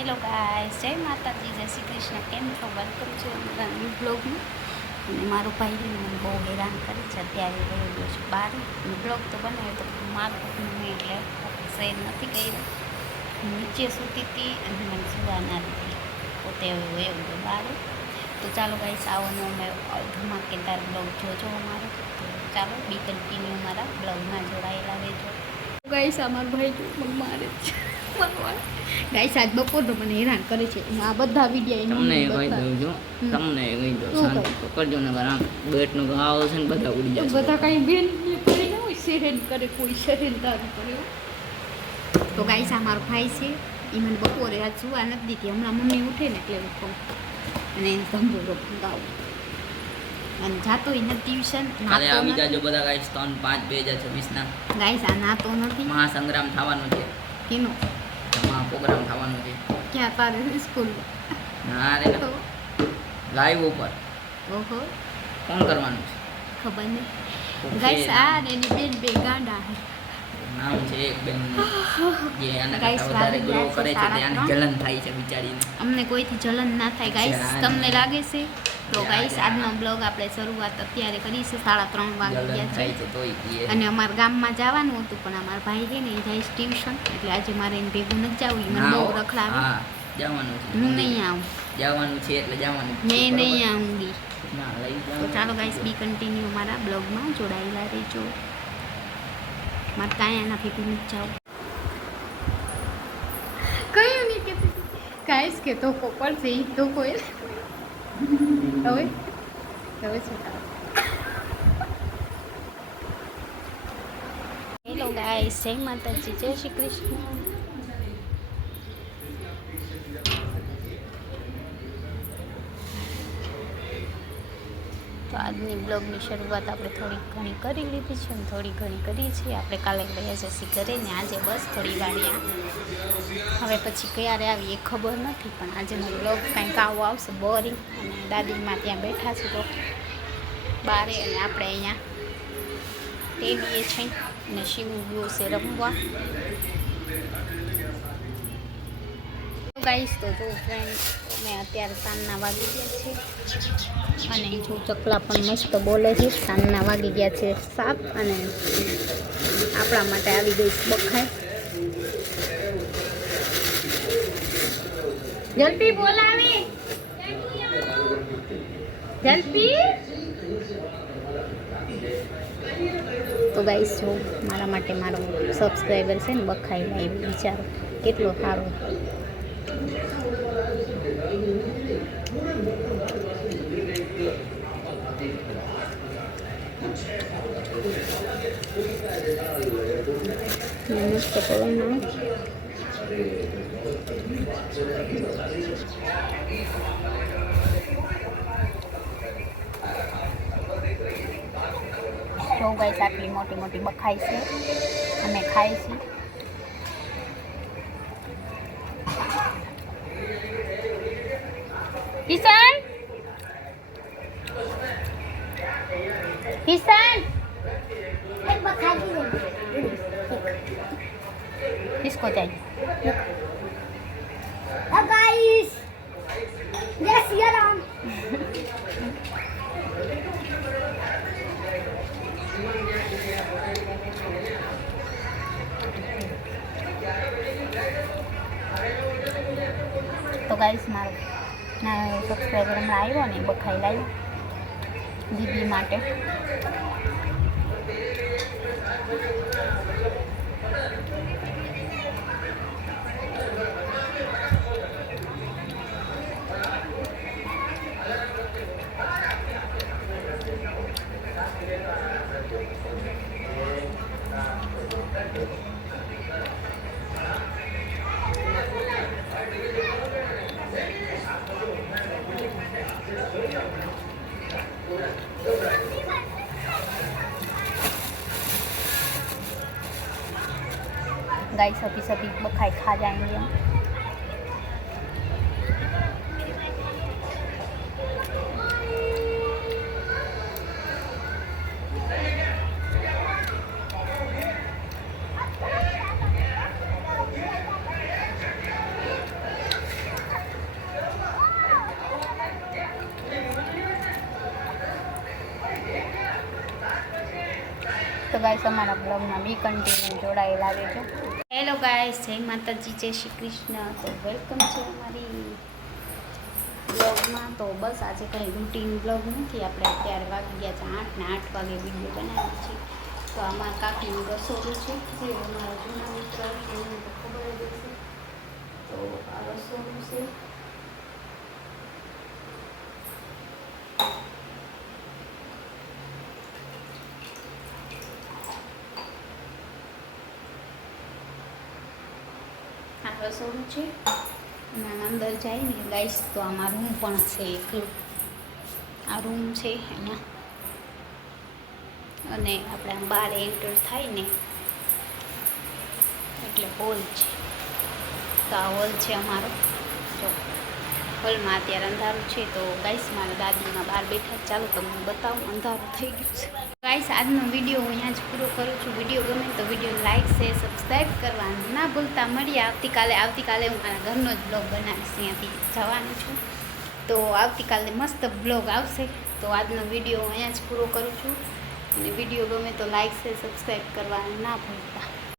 Hello guys, જય માતાજી, જય શ્રી કૃષ્ણ. કેમ છો? વેલકમ છે અમારા ન્યૂ બ્લોગમાં. અને મારો ભાઈ મને બહુ હેરાન કરે છે. અત્યારે વયો ગયો છે બહાર. બ્લોગ તો બનાવ્યો તો મારું મેં એટલે શેર નથી કર્યો. નીચે સૂતી હતી અને મને સુવા ના દીધી. પોતે હવે વયો ગયો બહાર. તો ચાલો ગાઈસ, આવવાનો અમે ધમાકેદાર બ્લોગ જોજો અમારો. તો ચાલો બી કન્ટિન્યુ મારા બ્લોગમાં જોડાયેલા રહેજો. ગાઈસ, અમારો ભાઈ મને મારે છે. ગાઈસ, આજ બપોરનો મને હેરાન કરે છે. આ બધા વિડિયો તમને કહી દઉં છું, તમને કહી દઉં શાંત કરજો ને, કારણ બેટનો ઘાવ છે ને બધા ઉડી જાય. બધા કઈ બેન કરી ના હોય, શેરેન કરે, કોઈ શેરેનદારી કરે. તો ગાઈસ, આ મારો ભાઈ છે. એ મને બપોરે આજ સુવા નથી દીધી. હમણાં મમ્મી ઉઠે ને એટલે હું કહું અને એને ધંધો ગાવું. અને જાતો એ નથી ટ્યુશન. કાલે આવી જાજો બધા ગાઈસ. 3/5/2026 ના ગાઈસ, આ નાતો નથી. મહાસંગ્રામ થવાનો છે. કેનો તમારો પ્રોગ્રામ થવાનો છે. ક્યાં તારે સ્કૂલ? ના રે, લાઈવ ઉપર. ઓહો, ફોન કરવાનું છે. ખબર નહીં ગાઈસ. આ ને એની બેન બે ગાંડા હે. નામ છે એક બેન જે આના કરતા વધારે ગ્રો કરે છે, ત્યાં જલન થાય છે બિચારીને. અમને કોઈથી જલન ના થાય ગાઈસ. તમને લાગે છે? તો ગાઈસ, આજનો બ્લોગ આપણે શરૂઆત અત્યારે કરી છે. 3:30 વાગી ગયા છે. અને અમારા ગામમાં જવાનું હતું, પણ અમારા ભાઈ છે ને એ જાય ટ્યુશન, એટલે આજે મારે એને ભેગું નથી જવું. મને બહુ રખડાવે. જવાનું છે. હું નહીં આવું. જવાનું છે એટલે જવાનું. મેં નહીં આવુંગી. ના લઈ જાવ. તો ચાલો ગાઈસ, બી કન્ટિન્યુ અમારા બ્લોગમાં જોડાયેલા રહેજો. મારે કાંઈ એના ભેગું નથી જવું. કયું નહીં કે ગાઈસ કે તો કોપર છે એ તો કોઈ હવે શું હેલો ગાઈસ, જય માતાજી, જય શ્રી કૃષ્ણ. તો આજની બ્લોગની શરૂઆત આપણે થોડી ઘણી કરી લીધી છે અને થોડી ઘણી કરી છે. આપણે કાલે ગયા જશી ઘરે ને આજે બસ થોડી વાળ્યા. હવે પછી ક્યારે આવી એ ખબર નથી, પણ આજનો બ્લોગ કંઈક આવો આવશે, બોરિંગ. અને દાદીમાં ત્યાં બેઠા છે તો બારે, અને આપણે અહીંયા ટેવીએ છીએ અને શિવ ગયો છે રમવા. ગાઈસ, તો જો ફ્રેન્ડ, મેં અત્યારે સાંજના વાગી ગયા છે અને જો ચકલા પણ મસ્ત બોલે છે. સાંજના વાગી ગયા છે 7 અને આપણા માટે આવી ગઈ બખાઈ. જલ્દી બોલાવી, જલ્દી. તો ગાઈસ, જો મારા માટે મારો સબસ્ક્રાઈબર છે ને બખાઈ લાવી, વિચારો કેટલો સારો. મસ્ત પવન. જો ગાઈસ, આટલી મોટી મોટી બખાઈ છે અને ખાય છે. કિશન, किसान एक बखा दी किसको चाहिए? गाइस, यस यार તો ગાઈસ, મારો સબસ્ક્રાઈબર હમણાં આવ્યો ને બખાઈ લાવ્યો દીદી માટે. गाइस, अभी सभी बखाई खा जाएंगे हम. ગાઈસ અમારા બ્લોગમાં બી કન્ટિન્યુ જોડાયેલા રહેજો. હેલો ગાઈસ, જય માતાજી, જય શ્રી કૃષ્ણ. તો વેલકમ છે અમારી બ્લોગમાં. તો બસ આજે કંઈ રૂટીન બ્લોગ નથી. આપણે અત્યારે વાગી ગયા છે 8 ને 8 વાગે વિડીયો બનાવ્યો છે. તો આમાં કાકીનું રસોડું છે, જે અમારા જૂના મિત્ર છે એને તો ખબર જ હશે. તો આ રસોડું છે. આ રસોડું છે અને અંદર જાય ને ગાઈસ તો આમાં રૂમ પણ છે એકલું. આ રૂમ છે અહીંયા, અને આપણે આમ બહાર એન્ટર થાય ને એટલે હોલ છે. તો આ હોલ છે અમારો. જો હોલમાં અત્યારે અંધારું છે. તો ગાઈસ મારા દાદીમાં બહાર બેઠા, ચાલો તમને બતાવું. અંધારું થઈ ગયું છે ગાઈસ. આજનો વિડીયો હું અહીંયા જ પૂરો કરું છું. વિડીયો ગમે તો વિડીયો લાઇક શેર સબસ્ક્રાઈબ કરવા ના ભૂલતા. મળીએ આવતીકાલે હું મારા ઘરનો જ બ્લોગ બનાવીશ. ત્યાંથી જવાની છું, તો આવતીકાલે મસ્ત બ્લોગ આવશે. તો આજનો વિડીયો હું અહીંયા જ પૂરો કરું છું. અને વિડીયો ગમે તો લાઇક શેર સબસ્ક્રાઈબ કરવા ના ભૂલતા.